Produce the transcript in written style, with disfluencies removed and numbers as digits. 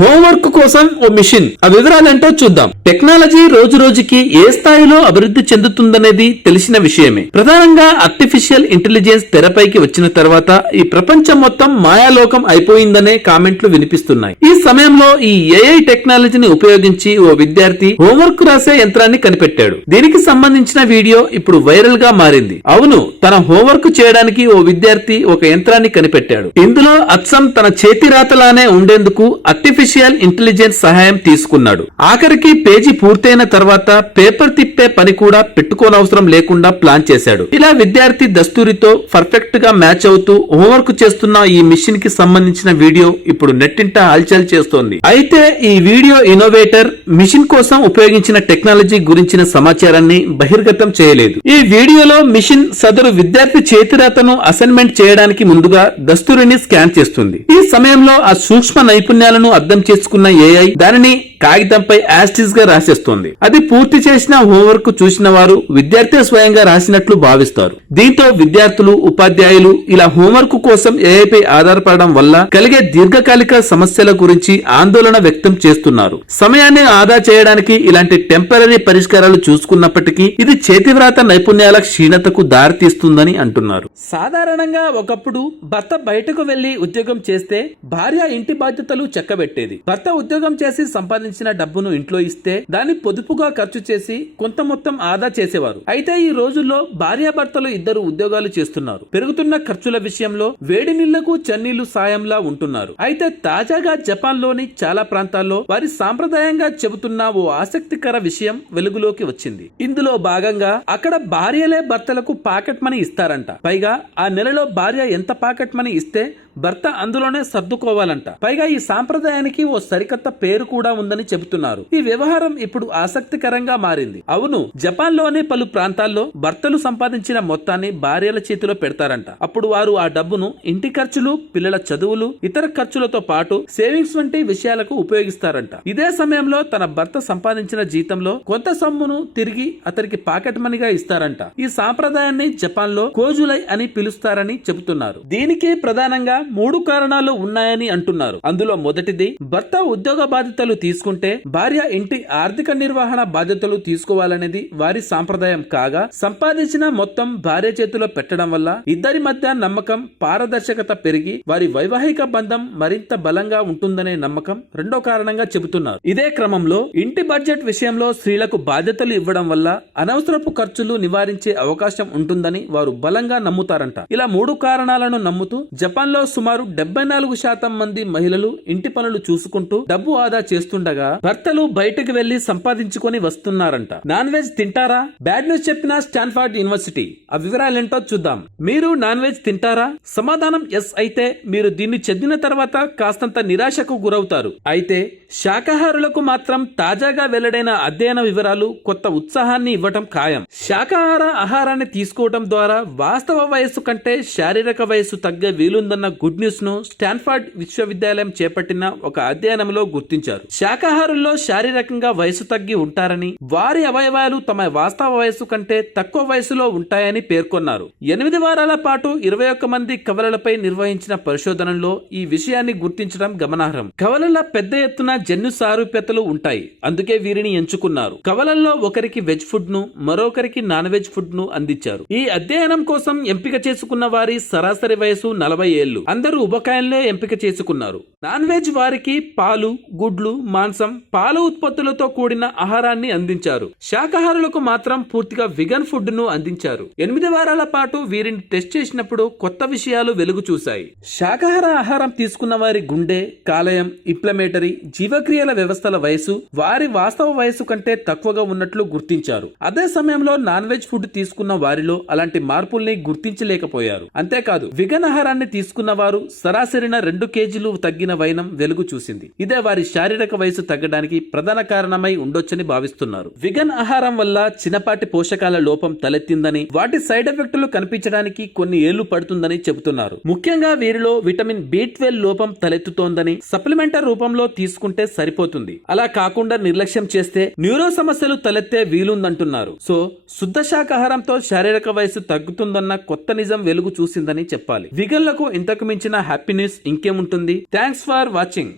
Homework కోసం ఓ machine, ఆ వివరాలేంటో చూద్దాం. టెక్నాలజీ రోజు రోజుకి ఏ స్థాయిలో అభివృద్ధి చెందుతుందనేది తెలిసిన విషయమే. ప్రధానంగా ఆర్టిఫిషియల్ ఇంటెలిజెన్స్ తెరపైకి వచ్చిన తర్వాత ఈ ప్రపంచం మొత్తం మాయాలోకం అయిపోయిందనే కామెంట్లు వినిపిస్తున్నాయి. ఈ సమయంలో ఈ ఏఐ టెక్నాలజీని ఉపయోగించి ఓ విద్యార్థి హోంవర్క్ రాసే యంత్రాన్ని కనిపెట్టాడు. దీనికి సంబంధించిన వీడియో ఇప్పుడు వైరల్ గా మారింది. అవును, తన హోంవర్క్ చేయడానికి ఓ విద్యార్థి ఒక యంత్రాన్ని కనిపెట్టాడు. ఇందులో అచ్చం తన చేతి రాతలానే ఉండేందుకు ఆర్టిఫిషియల్ ఇంటెలిజెన్స్ సహాయం తీసుకున్నాడు. ఆఖరికి పేజీ పూర్తయిన తర్వాత పేపర్ తిప్పే పని కూడా పెట్టుకోనవసరం లేకుండా ప్లాన్ చేశాడు. ఇలా విద్యార్థి దస్తూరితో పర్ఫెక్ట్ గా మ్యాచ్ అవుతూ హోంవర్క్ చేస్తున్న ఈ మిషన్ కి సంబంధించిన వీడియో ఇప్పుడు నెట్టింట హల్చల్ చేస్తోంది. అయితే ఈ వీడియో ఇన్నోవేటర్ మిషన్ కోసం ఉపయోగించిన టెక్నాలజీ గురించిన సమాచారాన్ని బహిర్గతం చేయలేదు. ఈ వీడియోలో మిషన్ సదరు విద్యార్థి చేతిరాతను అసైన్మెంట్ చేయడానికి ముందుగా దస్తూరిని స్కాన్ చేస్తుంది. ఈ సమయంలో ఆ సూక్ష్మ నైపుణ్యాలను అర్థం చేసుకున్న ఏఐ దానిని కాగితంపై యాస్టిస్ గా రాసేస్తోంది. అది పూర్తి చేసిన హోంవర్క్ చూసిన వారు విద్యార్థి స్వయంగా రాసినట్లు భావిస్తారు. దీంతో విద్యార్థులు, ఉపాధ్యాయులు ఇలా హోంవర్క్ కోసం ఏఐపై ఆధారపడడం వల్ల కలిగే దీర్ఘకాలిక సమస్యల గురించి ఆందోళన వ్యక్తం చేస్తున్నారు. సమయాన్ని ఆదా చేయడానికి ఇలాంటి టెంపరరీ పరిష్కారాలు చూసుకున్నప్పటికీ ఇది చేతివ్రాత నైపుణ్యాల క్షీణతకు దారితీస్తుందని అంటున్నారు. సాధారణంగా ఒకప్పుడు భర్త బయటకు వెళ్లి ఉద్యోగం చేస్తే భార్య ఇంటి బాధ్యతలు చక్కబెట్టేది. భర్త ఉద్యోగం చేసి సంపాదించిన డబ్బును ఇంట్లో ఇస్తే దాన్ని పొదుపుగా ఖర్చు చేసి కొంత మొత్తం ఆదా చేసేవారు. అయితే ఈ రోజుల్లో భార్యాభర్తలు ఇద్దరు ఉద్యోగాలు చేస్తున్నారు. పెరుగుతున్న ఖర్చుల విషయంలో వేడి నీళ్లకు చన్నీళ్లు సాయంలా ఉంటున్నారు. అయితే తాజాగా జపాన్ లోని చాలా ప్రాంతాల్లో వారి సాంప్రదాయంగా చెబుతున్న ఓ ఆసక్తికర విషయం వెలుగులోకి వచ్చింది. ఇందులో భాగంగా అక్కడ భార్యలే భర్తలకు పాకెట్ మనీ ఇస్తారంట. పైగా ఆ నెలలో భార్య ఎంత పాకెట్ మనీ ఇస్తే భర్త అందులోనే సర్దుకోవాలంట. పైగా ఈ సాంప్రదాయానికి ఓ సరికొత్త పేరు కూడా ఉందని చెబుతున్నారు. ఈ వ్యవహారం ఇప్పుడు ఆసక్తికరంగా మారింది. అవును, జపాన్ లోని పలు ప్రాంతాల్లో భర్తలు సంపాదించిన మొత్తాన్ని భార్యల చేతిలో పెడతారంట. అప్పుడు వారు ఆ డబ్బును ఇంటి ఖర్చులు, పిల్లల చదువులు, ఇతర ఖర్చులతో పాటు సేవింగ్స్ వంటి విషయాలకు ఉపయోగిస్తారంట. ఇదే సమయంలో తన భర్త సంపాదించిన జీతంలో కొంత సొమ్మును తిరిగి అతనికి పాకెట్ మనీగా ఇస్తారంట. ఈ సాంప్రదాయాన్ని జపాన్ లో కోజులై అని పిలుస్తారని చెబుతున్నారు. దీనికి ప్రధానంగా 3 కారణాలు ఉన్నాయని అంటున్నారు. అందులో మొదటిది, భర్త ఉద్యోగ బాధ్యతలు తీసుకుంటే భార్య ఇంటి ఆర్థిక నిర్వహణ బాధ్యతలు తీసుకోవాలనేది వారి సాంప్రదాయం కాగా, సంపాదించిన మొత్తం భార్య చేతిలో పెట్టడం వల్ల ఇద్దరి మధ్య నమ్మకం, పారదర్శకత పెరిగి వారి వైవాహిక బంధం మరింత బలంగా ఉంటుందనే నమ్మకం రెండో కారణంగా చెబుతున్నారు. ఇదే క్రమంలో ఇంటి బడ్జెట్ విషయంలో స్త్రీలకు బాధ్యతలు ఇవ్వడం వల్ల అనవసరపు ఖర్చులు నివారించే అవకాశం ఉంటుందని వారు బలంగా నమ్ముతారంట. ఇలా 3 కారణాలను నమ్ముతూ జపాన్ లో సుమారు 74% మంది మహిళలు ఇంటి పనులు చూసుకుంటూ డబ్బు ఆదా చేస్తుండగా భర్తలు బయటకు వెళ్లి సంపాదించుకొని వస్తున్నారంట. నాన్ వెజ్ తింటారా? బ్యాడ్ న్యూస్ చెప్పిన స్టాన్ఫర్డ్ యూనివర్సిటీ. ఆ వివరాలేంటో చూద్దాం. మీరు నాన్ వెజ్ తింటారా? సమాధానం ఎస్ అయితే మీరు దీన్ని చదివిన తర్వాత కాస్తంత నిరాశకు గురవుతారు. అయితే శాకాహారులకు మాత్రం తాజాగా వెల్లడైన అధ్యయన వివరాలు కొత్త ఉత్సాహాన్ని ఇవ్వటం ఖాయం. శాకాహార ఆహారాన్ని తీసుకోవడం ద్వారా వాస్తవ వయస్సు కంటే శారీరక వయస్సు తగ్గే వీలుందన్న గుడ్ న్యూస్ ను స్టాన్ఫర్డ్ విశ్వవిద్యాలయం చేపట్టిన ఒక అధ్యయనంలో గుర్తించారు. శాకాహారుల్లో శారీరకంగా వయసు తగ్గి ఉంటారని, వారి అవయవాలు తమ వాస్తవ వయస్సు కంటే తక్కువ వయసులో ఉంటాయని పేర్కొన్నారు. 8 వారాల పాటు 21 మంది కవలలపై నిర్వహించిన పరిశోధనలో ఈ విషయాన్ని గుర్తించడం గమనార్హం. కవలల పెద్ద ఎత్తున జన్యు సారూప్యతలు ఉంటాయి. అందుకే వీరిని ఎంచుకున్నారు. కవలల్లో ఒకరికి వెజ్ ఫుడ్ ను, మరొకరికి నాన్ వెజ్ ఫుడ్ ను అందించారు. ఈ అధ్యయనం కోసం ఎంపిక చేసుకున్న వారి సరాసరి వయసు 40 ఏళ్లు. అందరూ ఉబకాయంలో ఎంపిక చేసుకున్నారు. నాన్ వెజ్ వారికి పాలు, గుడ్లు, మాంసం, పాల ఉత్పత్తులతో కూడిన ఆహారాన్ని అందించారు. శాకాహారులకు మాత్రం పూర్తిగా విగన్ ఫుడ్ ను అందించారు. 8 వారాల పాటు వీరిని టెస్ట్ చేసినప్పుడు కొత్త విషయాలు వెలుగు చూశాయి. శాకాహార ఆహారం తీసుకున్న వారి గుండె, కాలేయం, ఇంప్లమేటరీ, జీవక్రియల వ్యవస్థల వయసు వారి వాస్తవ వయసు కంటే తక్కువగా ఉన్నట్లు గుర్తించారు. అదే సమయంలో నాన్ వెజ్ ఫుడ్ తీసుకున్న వారిలో అలాంటి మార్పుల్ని గుర్తించలేకపోయారు. అంతేకాదు, విగన్ ఆహారాన్ని తీసుకున్న వారు సరాసరిన 2 కేజీలు తగ్గిన వైనం వెలుగు చూసింది. ఇదే వారి శారీరక వయసు తగ్గడానికి ప్రధాన కారణమై ఉండొచ్చని భావిస్తున్నారు. విగన్ ఆహారం వల్ల చిన్నపాటి పోషకాల లోపం తలెత్తిందని, వాటి సైడ్ ఎఫెక్టులు కనిపించడానికి కొన్ని ఏళ్లు పడుతుందని చెబుతున్నారు. ముఖ్యంగా వీరిలో విటమిన్ B12 లోపం తలెత్తుతోందని సప్లిమెంటరీ రూపంలో తీసుకుంటే సరిపోతుంది. అలా కాకుండా నిర్లక్ష్యం చేస్తే న్యూరో సమస్యలు తలెత్తే వీలుందంటున్నారు. సో శుద్ధ శాకాహారంతో శారీరక వయసు తగ్గుతుందన్న కొత్త నిజం వెలుగు చూసిందని చెప్పాలి. విగన్లకు ఇంతకు మించిన హ్యాపీనెస్ ఇంకేముంటుంది. Thanks for watching.